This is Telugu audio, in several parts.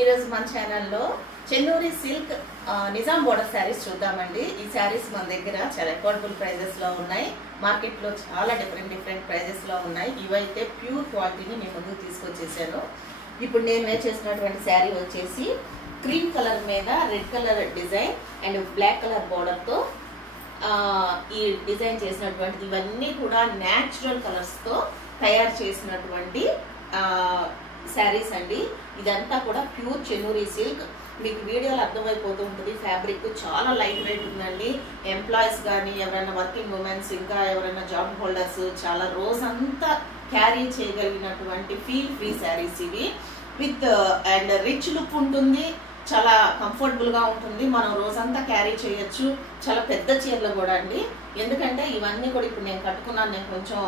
ఈరోజు మన ఛానల్లో చెన్నూరి సిల్క్ నిజాం బోర్డర్ శారీస్ చూద్దామండి. ఈ శారీస్ మన దగ్గర చాలా అఫోర్డబుల్ ప్రైజెస్లో ఉన్నాయి. మార్కెట్లో చాలా డిఫరెంట్ ప్రైజెస్లో ఉన్నాయి. ఇవైతే ప్యూర్ క్వాలిటీని నేను ముందుకు తీసుకొచ్చేసాను. ఇప్పుడు నేను వేర్ చేసినటువంటి శారీ వచ్చేసి క్రీమ్ కలర్ మీద red colour design and black colour బోర్డర్తో ఈ డిజైన్ చేసినటువంటి ఇవన్నీ కూడా న్యాచురల్ కలర్స్తో తయారు చేసినటువంటి శారీస్ అండి. ఇదంతా కూడా ప్యూర్ చెన్నూరి సిల్క్. మీకు వీడియోలో అర్థమైపోతూ ఉంటుంది. ఫ్యాబ్రిక్ చాలా లైట్ వెయిట్ ఉందండి. ఎంప్లాయీస్ కానీ ఎవరైనా వర్కింగ్ ఉమెన్స్ ఇంకా ఎవరైనా జాబ్ హోల్డర్స్ చాలా రోజంతా క్యారీ చేయగలిగినటువంటి ఫీల్ ఫ్రీ శారీస్ ఇవి. విత్ అండ్ రిచ్ లుక్ ఉంటుంది, చాలా కంఫర్టబుల్గా ఉంటుంది, మనం రోజంతా క్యారీ చేయొచ్చు. చాలా పెద్ద చీరలు కూడా అండి. ఎందుకంటే ఇవన్నీ కూడా ఇప్పుడు నేను కట్టుకున్నాను, నేను కొంచెం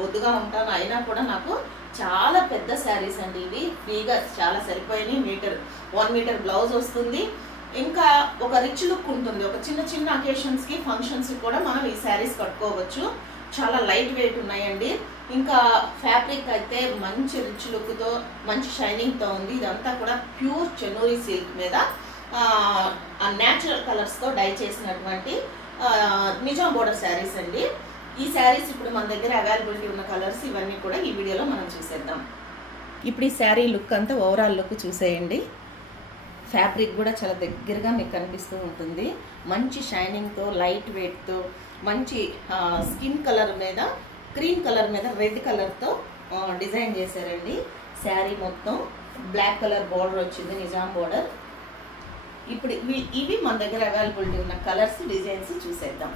బొద్దుగా ఉంటాను, అయినా కూడా నాకు చాలా పెద్ద శారీస్ అండి ఇవి. ఫ్రీగా చాలా సరిపోయినాయి. 1 మీటర్ బ్లౌజ్ వస్తుంది. ఇంకా ఒక రిచ్ లుక్ ఉంటుంది. ఒక చిన్న అకేషన్స్కి ఫంక్షన్స్కి కూడా మనం ఈ శారీస్ కట్టుకోవచ్చు. చాలా లైట్ వెయిట్ ఉన్నాయండి. ఇంకా ఫ్యాబ్రిక్ అయితే మంచి రిచ్ లుక్తో మంచి షైనింగ్తో ఉంది. ఇదంతా కూడా ప్యూర్ చెన్నూరి సిల్క్ మీద న్యాచురల్ కలర్స్తో డై చేసినటువంటి నిజాం బోర్డర్ శారీస్ అండి. ఈ శారీస్ ఇప్పుడు మన దగ్గర అవైలబిలిటీ ఉన్న కలర్స్ ఇవన్నీ కూడా ఈ వీడియోలో మనం చూసేద్దాం. ఇప్పుడు ఈ శారీ లుక్ అంతా ఓవరాల్ లుక్ చూసేయండి. ఫ్యాబ్రిక్ కూడా చాలా దగ్గరగా మీకు కనిపిస్తూ ఉంటుంది. మంచి షైనింగ్తో లైట్ వెయిట్తో మంచి స్కిన్ కలర్ మీద క్రీమ్ కలర్ మీద రెడ్ కలర్తో డిజైన్ చేశారండి. శారీ మొత్తం బ్లాక్ కలర్ బోర్డర్ వచ్చింది, నిజాం బోర్డర్. ఇప్పుడు ఇవి మన దగ్గర అవైలబిలిటీ ఉన్న కలర్స్ డిజైన్స్ చూసేద్దాం.